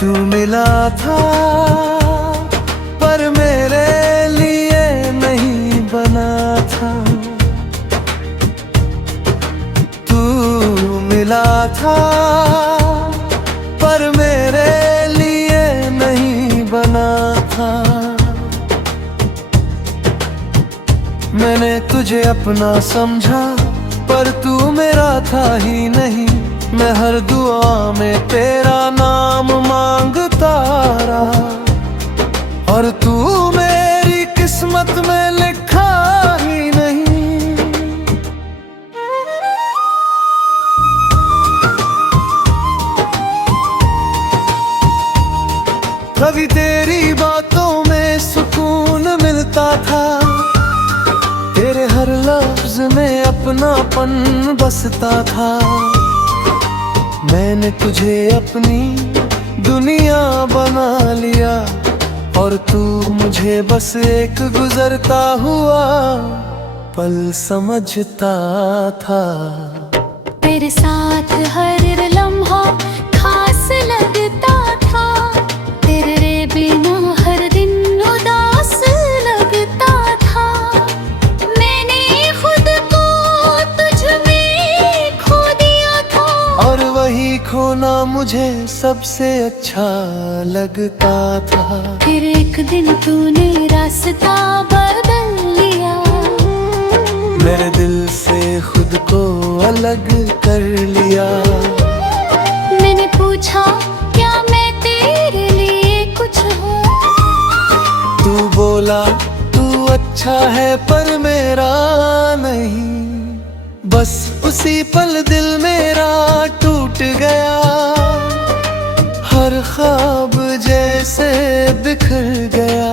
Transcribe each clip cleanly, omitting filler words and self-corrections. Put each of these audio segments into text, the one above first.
तू मिला था पर मेरे लिए नहीं बना था। तू मिला था पर मेरे लिए नहीं बना था। मैंने तुझे अपना समझा पर तू मेरा था ही नहीं। मैं हर दुआ में तेरा नाम मांगता रहा और तू मेरी किस्मत में लिखा ही नहीं। कभी तेरी बातों में सुकून मिलता था, तेरे हर लफ्ज में अपनापन बसता था। मैंने तुझे अपनी दुनिया बना लिया और तू मुझे बस एक गुजरता हुआ पल समझता था। तेरे साथ हर लम्हा खास लगता था, तेरे बिना हर दिन उदास लगता था। मैंने खुद को तुझ में खो दिया था और वही खोना मुझे सबसे अच्छा लगता था। फिर एक दिन तूने रास्ता बदल लिया, मेरे दिल से खुद को अलग कर लिया। मैंने पूछा क्या मैं तेरे लिए कुछ हूँ, तू बोला तू अच्छा है पर मेरा नहीं। बस उसी पल दिल मेरा टूट गया, हर ख्वाब जैसे बिखर गया।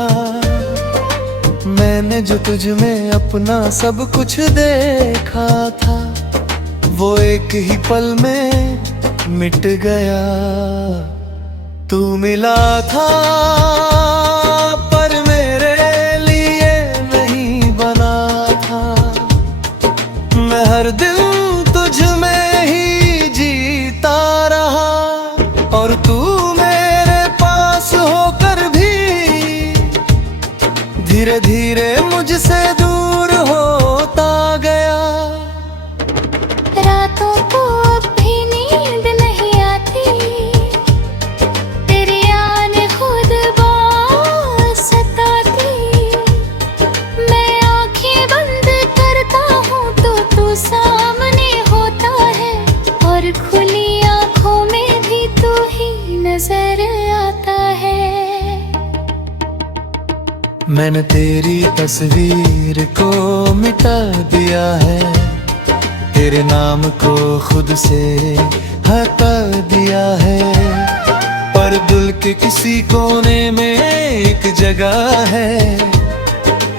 मैंने जो तुझ में अपना सब कुछ देखा था, वो एक ही पल में मिट गया। तू मिला था पर मेरे लिए नहीं बना था। मैं हर दिल तुझ में ही जीता रहा और तू मेरे पास होकर भी धीरे धीरे मुझसे दूर होता गया। रातों को अब भी नींद नहीं आती, तेरी याद खुद बहुत सताती। मैं आंखें बंद करता हूँ तो तू सामने होता है और खुली आंखों में भी तू ही नजर आता है। मैंने तेरी तस्वीर को मिटा दिया है, तेरे नाम को खुद से हटा दिया है। पर दिल के किसी कोने में एक जगह है,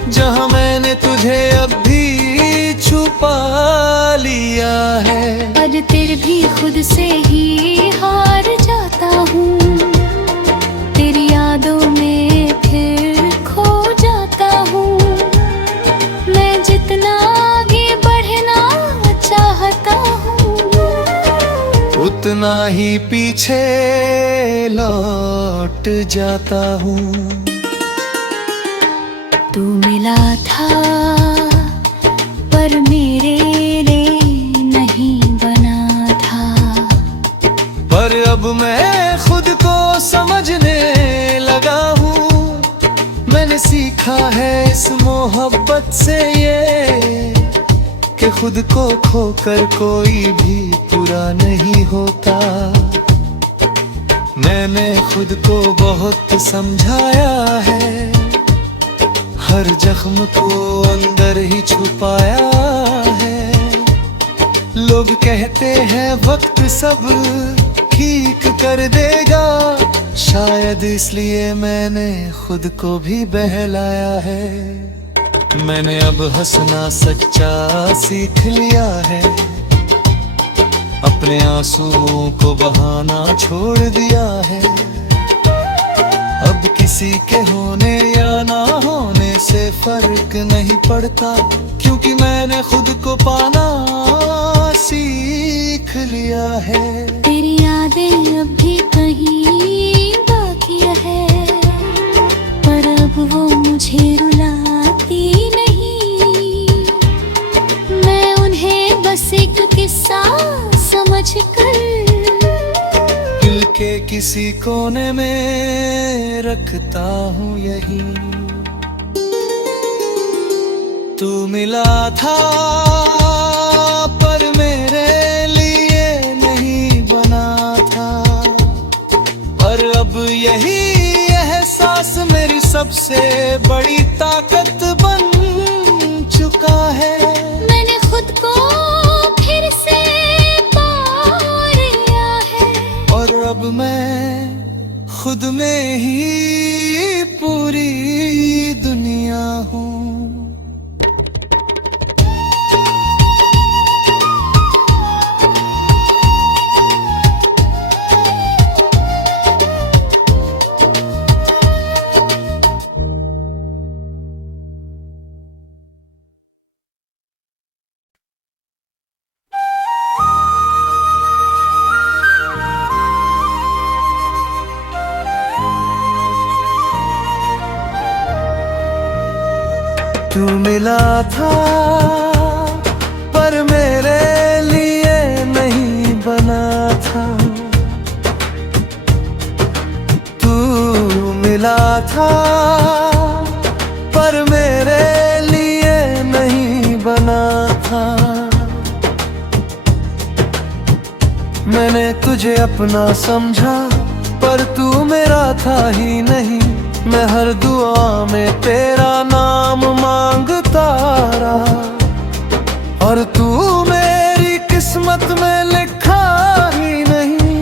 जहां मैंने तुझे अब भी छुपा लिया है। और फिर भी खुद से ही हार जाता हूँ, तेरी यादों में फिर खो जाता हूँ। मैं जितना आगे बढ़ना चाहता हूँ, उतना ही पीछे लौट जाता हूँ। तू मिला था पर मेरे लिए नहीं बना था। पर अब मैं खुद को समझने लगा हूँ, मैंने सीखा है इस मोहब्बत से ये कि खुद को खोकर कोई भी पूरा नहीं होता। मैंने खुद को बहुत समझाया है, हर जख्म को अंदर ही छुपाया है। लोग कहते हैं वक्त सब ठीक कर देगा, शायद इसलिए मैंने खुद को भी बहलाया है। मैंने अब हंसना सच्चा सीख लिया है, अपने आंसुओं को बहाना छोड़ दिया है। अब किसी के होने या ना होने से फर्क नहीं पड़ता, क्योंकि मैंने खुद को पाना सीख लिया है। तेरी यादें अब भी कहीं मुझे रुलाती नहीं। मैं उन्हें बस एक किस्सा समझकर दिल के किसी कोने में रखता हूँ यही। तू मिला था पर मेरे लिए नहीं बना था, पर अब यही एहसास मेरी सबसे बड़ी ताकत बन चुका है। मैंने खुद को फिर से पा लिया है, और अब मैं खुद में ही पूरी दुनिया हूँ। तू मिला था पर मेरे लिए नहीं बना था। तू मिला था पर मेरे लिए नहीं बना था। मैंने तुझे अपना समझा पर तू मेरा था ही नहीं। मैं हर दुआ में तेरा नाम मांगता रहा, और तू मेरी किस्मत में लिखा ही नहीं।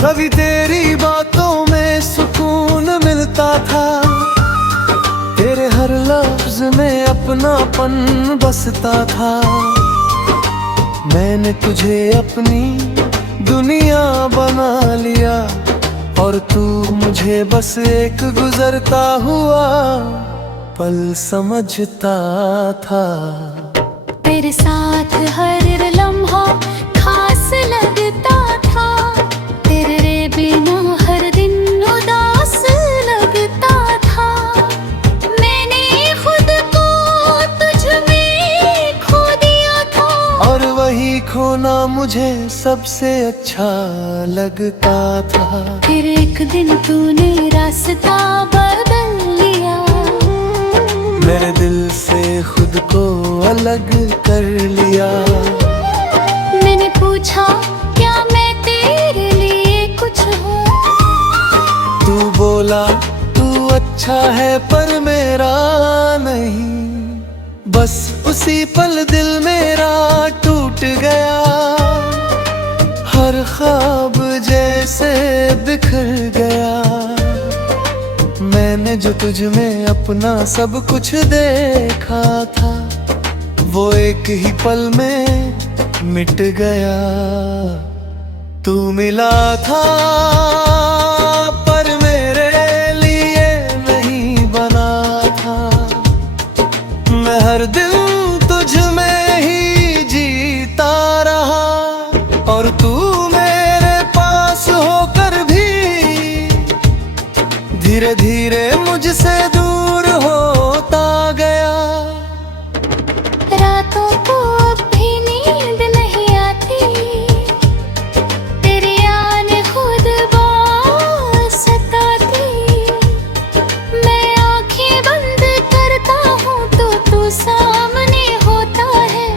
कभी तेरी बातों में सुकून मिलता था, तेरे हर लफ्ज में अपनापन बसता था। मैंने तुझे अपनी दुनिया बना लिया, और तू मुझे बस एक गुजरता हुआ पल समझता था। तेरे साथ हर लम्हा खास लगता था, तेरे बिना हर दिन उदास लगता था। मैंने खुद को तुझ में खो दिया था, और वही खोना मुझे सबसे अच्छा लगता था। फिर एक दिन तूने रास्ता बदल लिया, मेरे दिल से खुद को अलग कर लिया। मैंने पूछा क्या मैं तेरे लिए कुछ हूँ, तू बोला तू अच्छा है पर मेरा नहीं। बस उसी पल दिल मेरा टूट गया, हर ख्वाब जैसे बिखर गया। मैंने जो तुझ में अपना सब कुछ देखा था, वो एक ही पल में मिट गया। तू मिला था पर मेरे लिए नहीं बना था। मैं हर दिन तुझ में ही जीता रहा, और तू मेरे पास होकर भी धीरे धीरे मुझसे दूर होता गया। रातों को अब भी नींद नहीं आती, तेरी यादें खुद बहुत सताती। मैं आंखें बंद करता हूँ तो तू सामने होता है,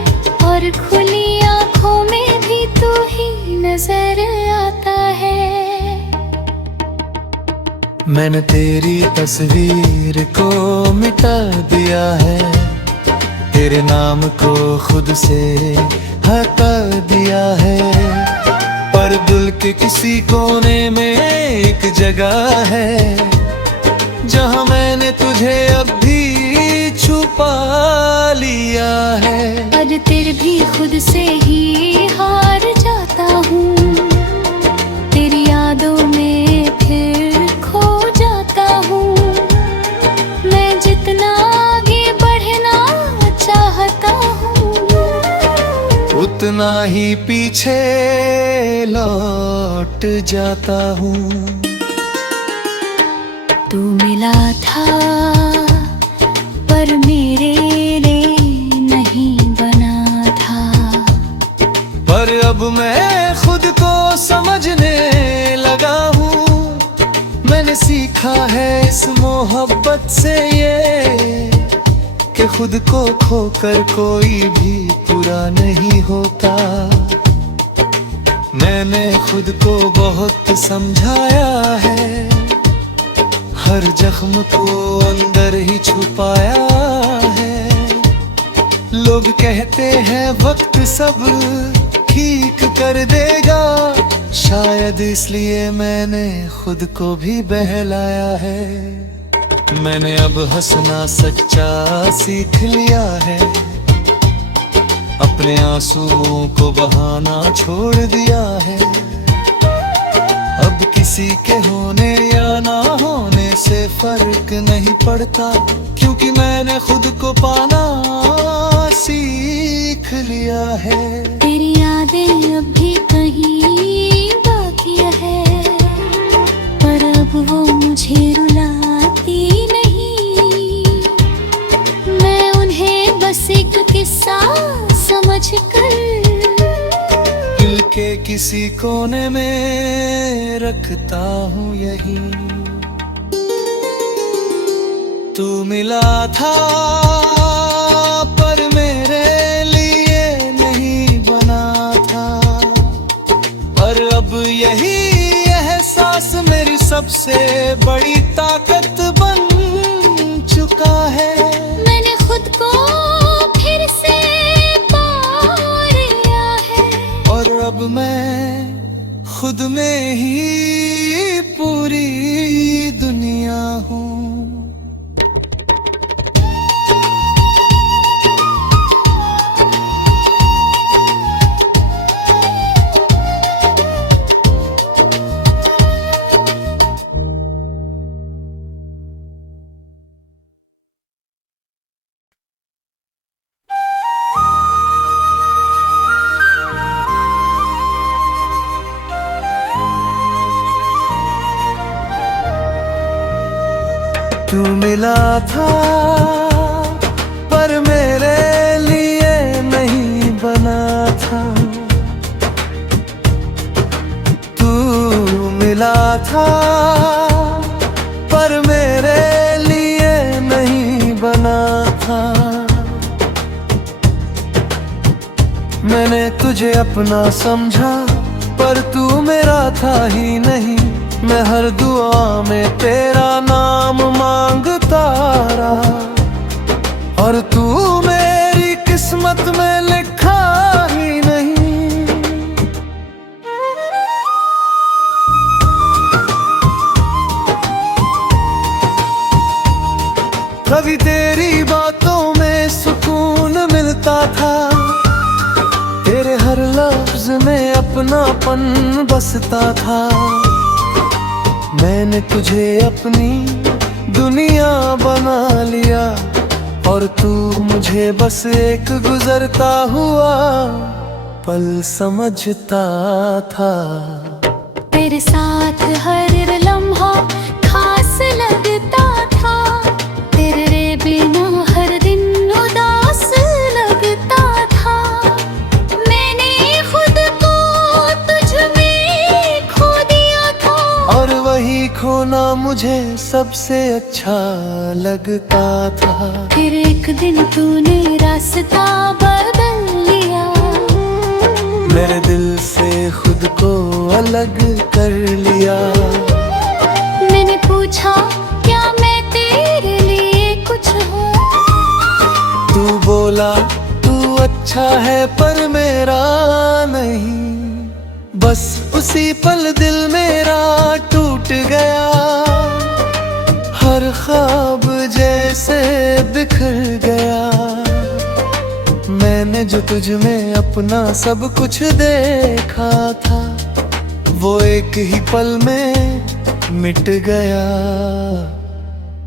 और खुली आंखों में भी तू ही नजर आता है। मैंने तेरी तस्वीर को मिटा दिया है, तेरे नाम को खुद से हटा दिया है। पर दिल के किसी कोने में एक जगह है, जहां मैंने तुझे अब भी छुपा लिया है। और तेरे भी खुद से ही हार जाता हूँ, तेरी यादों में फिर खो जाता हूँ। मैं जितना आगे बढ़ना चाहता हूँ, उतना ही पीछे लौट जाता हूँ। तू मिला था पर मेरे लिए नहीं बना था। पर अब मैं खुद को समझने लगा हूँ। मैंने सीखा है इस मोहब्बत से ये कि खुद को खोकर कोई भी पूरा नहीं होता। मैंने खुद को बहुत समझाया है, हर जख्म को अंदर ही छुपाया है। लोग कहते हैं वक्त सब ठीक कर देगा, शायद इसलिए मैंने खुद को भी बहलाया है। मैंने अब हंसना सच्चा सीख लिया है, अपने आंसुओं को बहाना छोड़ दिया है। अब किसी के होने या ना होने से फर्क नहीं पड़ता, क्योंकि मैंने खुद को पाना सीख लिया है। तेरी यादें अब भी कहीं बाकी है, पर अब वो मुझे रुलाती नहीं। मैं उन्हें बस एक किस्सा समझकर दिल के किसी कोने में रखता हूँ यही। तू मिला था पर मेरे लिए नहीं बना था। पर अब यही एहसास मेरी सबसे बड़ी ताकत बन चुका है। मैंने खुद को फिर से पा लिया है, और अब मैं खुद में ही पूरी दुनिया हूँ। तू मिला था पर मेरे लिए नहीं बना था। तू मिला था पर मेरे लिए नहीं बना था। मैंने तुझे अपना समझा पर तू मेरा था ही नहीं। मैं हर दुआ में तेरा नाम मांगता रहा, और तू मेरी किस्मत में लिखा ही नहीं। कभी तेरी बातों में सुकून मिलता था, तेरे हर लफ्ज में अपनापन बसता था। मैंने तुझे अपनी दुनिया बना लिया, और तू मुझे बस एक गुजरता हुआ पल समझता था। तेरे साथ हर लम्हा खास लगता था, तेरे बिना हर दिन उदास लगता था। मैंने खुद को तुझ में खो दिया था, और वही खोना मुझे सबसे अच्छा लगता था। फिर एक दिन तूने रास्ता बदल लिया, मेरे दिल से खुद को अलग कर लिया। मैंने पूछा क्या मैं तेरे लिए कुछ हूँ, तू बोला तू अच्छा है पर मेरा नहीं। बस उसी पल दिल मेरा टूट गया, हर ख्वाब जैसे बिखर गया। मैंने जो तुझ में अपना सब कुछ देखा था, वो एक ही पल में मिट गया।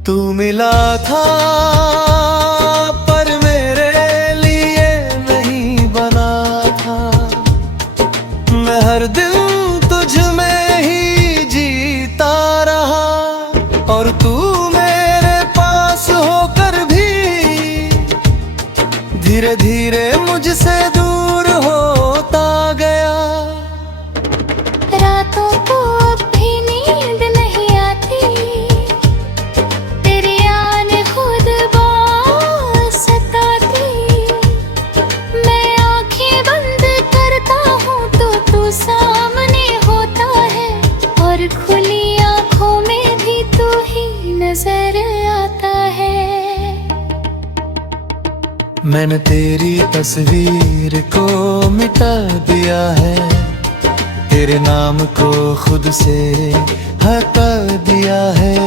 तू मिला था पर मेरे लिए नहीं बना था। धीरे धीरे मुझसे दूर होता गया। रातों को अब भी नींद नहीं आती, तेरी याद खुद बहुत सताती। मैं आंखें बंद करता हूँ तो तू सामने होता है, और खुली आंखों में भी तू ही नजर आता है। मैंने तेरी तस्वीर को मिटा दिया है, तेरे नाम को खुद से हटा दिया है।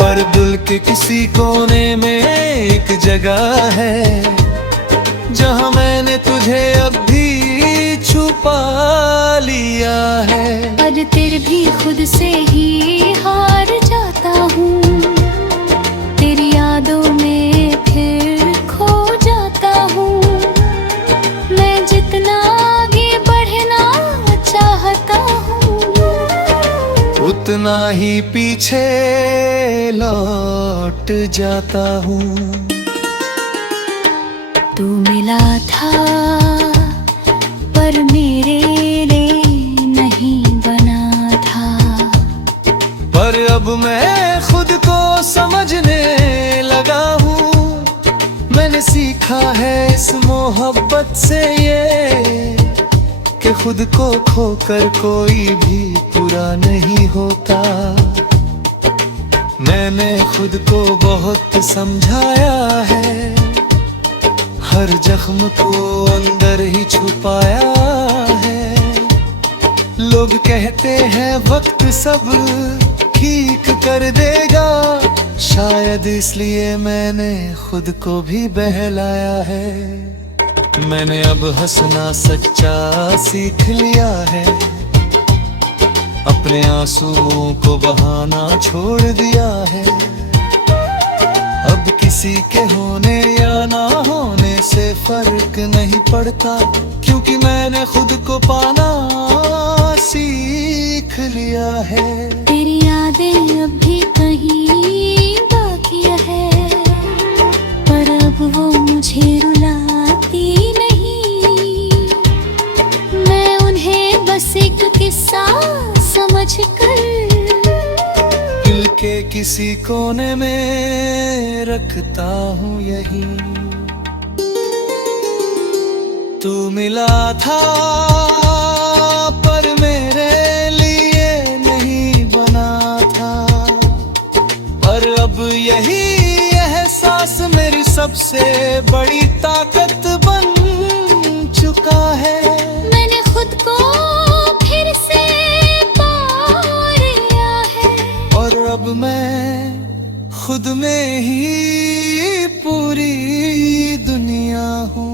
पर दिल के किसी कोने में एक जगह है, जहां मैंने तुझे अब भी छुपा लिया है। और फिर भी खुद से ही हार जाता हूँ, तेरी यादों में फिर खो जाता हूँ। मैं जितना आगे बढ़ना चाहता हूँ, उतना ही पीछे लौट जाता हूँ। तू मिला था पर मेरे लिए नहीं बना था। पर अब मैं खुद को समझने लगा हूँ, मैंने सीखा है इस मोहब्बत से ये, कि खुद को खोकर कोई भी पूरा नहीं होता। मैंने खुद को बहुत समझाया है, हर जख्म को अंदर ही छुपाया है। लोग कहते हैं वक्त सब ठीक कर देगा, शायद इसलिए मैंने खुद को भी बहलाया है। मैंने अब हंसना सच्चा सीख लिया है, अपने आंसुओं को बहाना छोड़ दिया है। अब किसी के होने या ना होने से फर्क नहीं पड़ता, क्योंकि मैंने खुद को पाना सीख लिया है। तेरी यादें अब भी कहीं बाकी है, पर अब वो मुझे रुलाती नहीं। मैं उन्हें बस एक किस्सा समझकर दिल के किसी कोने में रखता हूँ यही। तू मिला था पर मेरे लिए नहीं बना था, पर अब यही एहसास मेरी सबसे बड़ी ताकत बन चुका है। मैंने खुद को फिर से पा लिया है, और अब मैं खुद में ही पूरी दुनिया हूँ।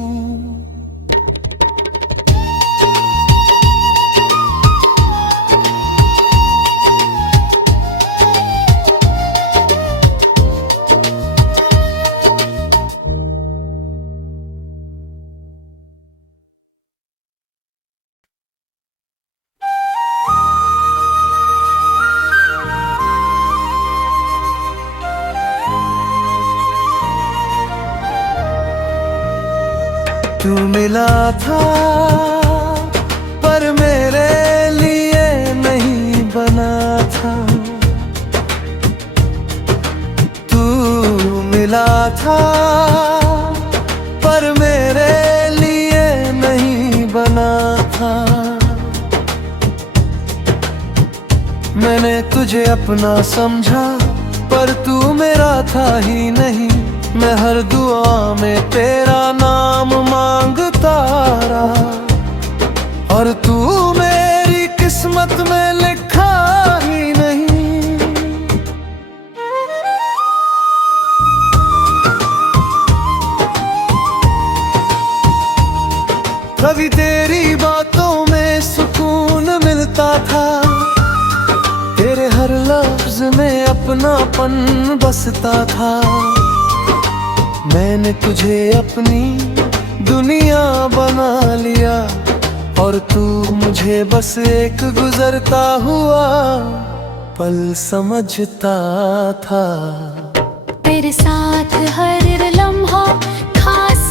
तू मिला था पर मेरे लिए नहीं बना था। तू मिला था पर मेरे लिए नहीं बना था। मैंने तुझे अपना समझा पर तू मेरा था ही नहीं। मैं हर दुआ में तेरा नाम मांगता रहा, और तू मेरी किस्मत में लिखा ही नहीं। कभी तेरी बातों में सुकून मिलता था, तेरे हर लफ्ज में अपनापन बसता था। मैंने तुझे अपनी दुनिया बना लिया, और तू मुझे बस एक गुजरता हुआ पल समझता था। तेरे साथ हर लम्हा खास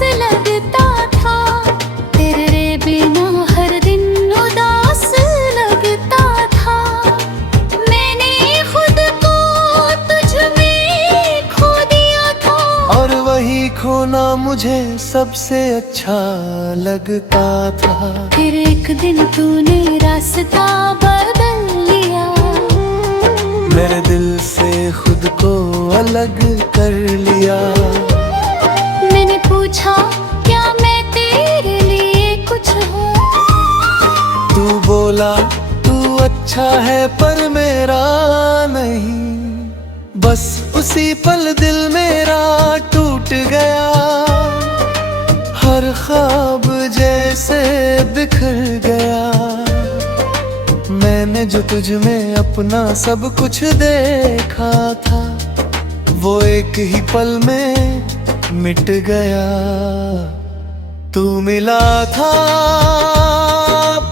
अपना मुझे सबसे अच्छा लगता था। फिर एक दिन तूने रास्ता बदल लिया, मेरे दिल से खुद को अलग कर लिया। मैंने पूछा क्या मैं तेरे लिए कुछ हूँ, तू बोला तू अच्छा है पर मेरा नहीं। बस उसी पल दिल मेरा टूट गया, हर ख्वाब जैसे बिखर गया। मैंने जो तुझ में अपना सब कुछ देखा था, वो एक ही पल में मिट गया। तू मिला था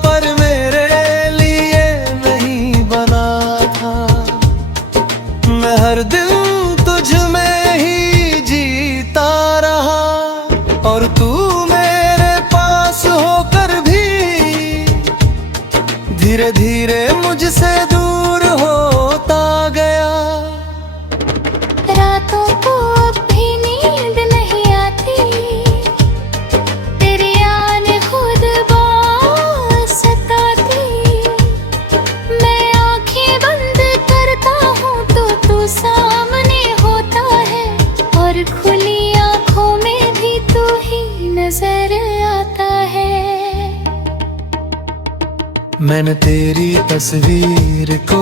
पर मेरे लिए नहीं बना था। मैं हर दिन तुझ में ही जीता रहा, और तू मेरे पास होकर भी धीरे धीरे मुझसे दूर होता गया। रातों को अब भी नींद नहीं आती, तेरी याद खुद बहुत सताती। मैं आंखें बंद करता हूँ तो तू सामने होता है, और खुली आंखों में भी तू ही नजर आता है। मैंने तेरी तस्वीर को